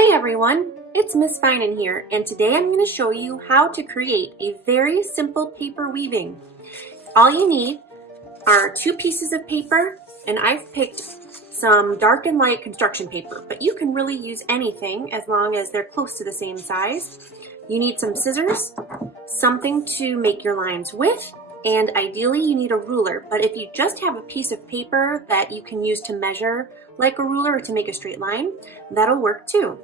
Hey everyone, it's Miss Finan here, and today I'm going to show you how to create a very simple paper weaving. All you need are 2 pieces of paper, and I've picked some dark and light construction paper, but you can really use anything as long as they're close to the same size. You need some scissors, something to make your lines with, and ideally you need a ruler, but if you just have a piece of paper that you can use to measure like a ruler or to make a straight line, that'll work too.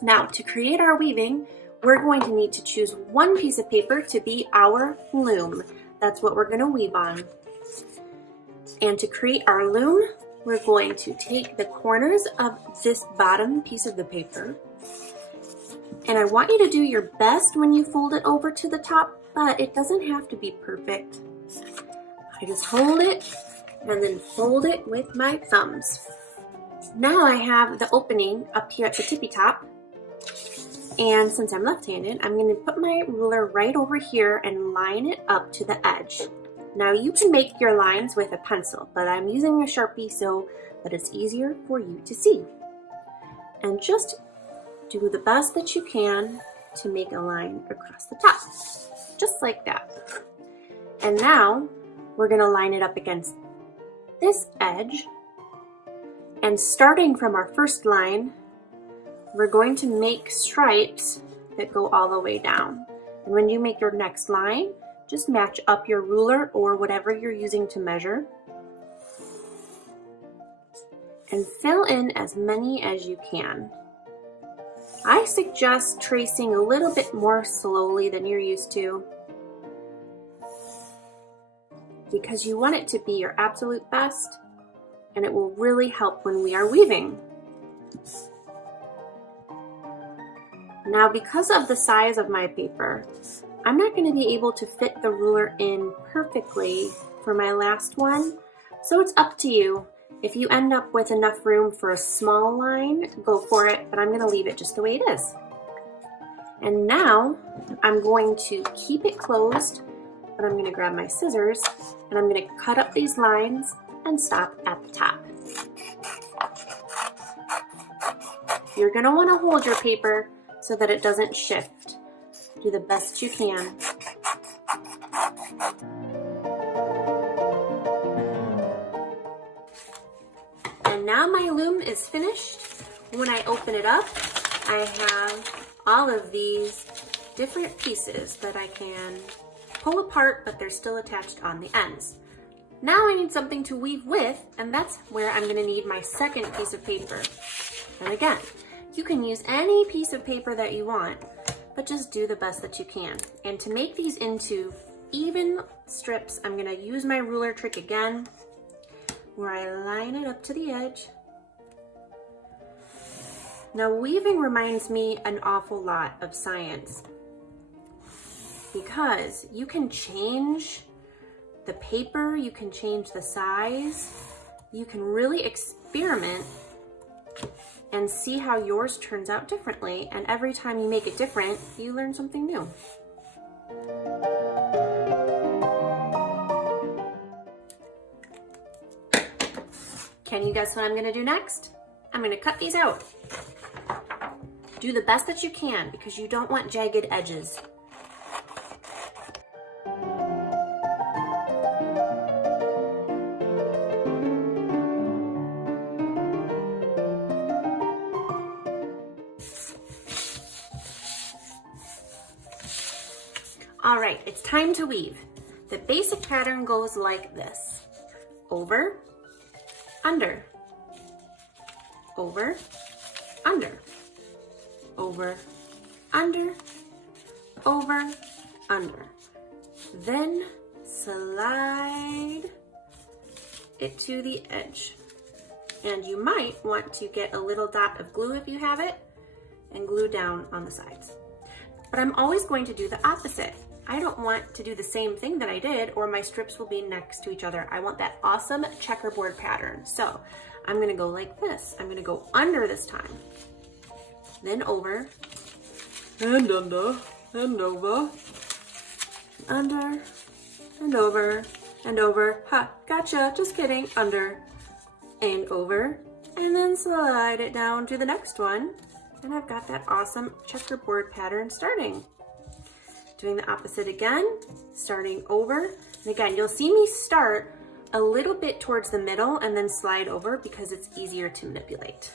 Now, to create our weaving, we're going to need to choose 1 piece of paper to be our loom. That's what we're going to weave on. And to create our loom, we're going to take the corners of this bottom piece of the paper, and I want you to do your best when you fold it over to the top, but it doesn't have to be perfect. I just hold it and then fold it with my thumbs. Now I have the opening up here at the tippy top, and since I'm left-handed, I'm going to put my ruler right over here and line it up to the edge. Now you can make your lines with a pencil, but I'm using a Sharpie so that it's easier for you to see. And just do the best that you can to make a line across the top, just like that. And now we're going to line it up against this edge, and starting from our first line, we're going to make stripes that go all the way down. And when you make your next line, just match up your ruler or whatever you're using to measure and fill in as many as you can. I suggest tracing a little bit more slowly than you're used to, because you want it to be your absolute best, and it will really help when we are weaving. Now, because of the size of my paper, I'm not going to be able to fit the ruler in perfectly for my last one, so it's up to you. If you end up with enough room for a small line, go for it, but I'm going to leave it just the way it is. And now I'm going to keep it closed, but I'm going to grab my scissors and I'm going to cut up these lines and stop at the top. You're going to want to hold your paper so that it doesn't shift. Do the best you can. And now my loom is finished. When I open it up, I have all of these different pieces that I can pull apart, but they're still attached on the ends. Now I need something to weave with, and that's where I'm going to need my second piece of paper. And again, you can use any piece of paper that you want, but just do the best that you can. And to make these into even strips, I'm going to use my ruler trick again, where I line it up to the edge. Now, weaving reminds me an awful lot of science, because you can change the paper, you can change the size, you can really experiment and see how yours turns out differently, and every time you make it different, you learn something new. Can you guess what I'm gonna do next? I'm gonna cut these out. Do the best that you can, because you don't want jagged edges. All right, it's time to weave. The basic pattern goes like this: over, under, over, under, over, under, over, under. Then slide it to the edge. And you might want to get a little dot of glue if you have it and glue down on the sides. But I'm always going to do the opposite. I don't want to do the same thing that I did, or my strips will be next to each other. I want that awesome checkerboard pattern. So I'm gonna go like this. I'm gonna go under this time, then over, and under, and over, under, and over, and over. Ha, gotcha, just kidding. Under, and over, and then slide it down to the next one, And I've got that awesome checkerboard pattern starting. Doing the opposite again, starting over. And again, you'll see me start a little bit towards the middle and then slide over because it's easier to manipulate.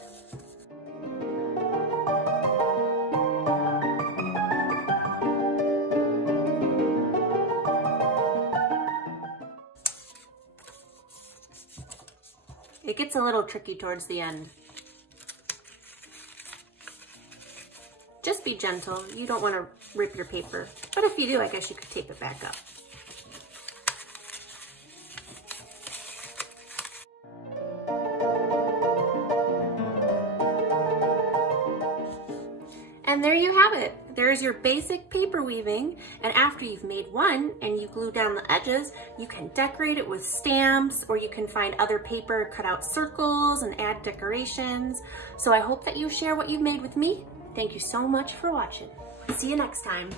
It gets a little tricky towards the end. Just be gentle. You don't want to rip your paper. But if you do, I guess you could tape it back up. And there you have it. There's your basic paper weaving. And after you've made one and you glue down the edges, you can decorate it with stamps, or you can find other paper, cut out circles and add decorations. So I hope that you share what you've made with me. Thank you so much for watching. See you next time.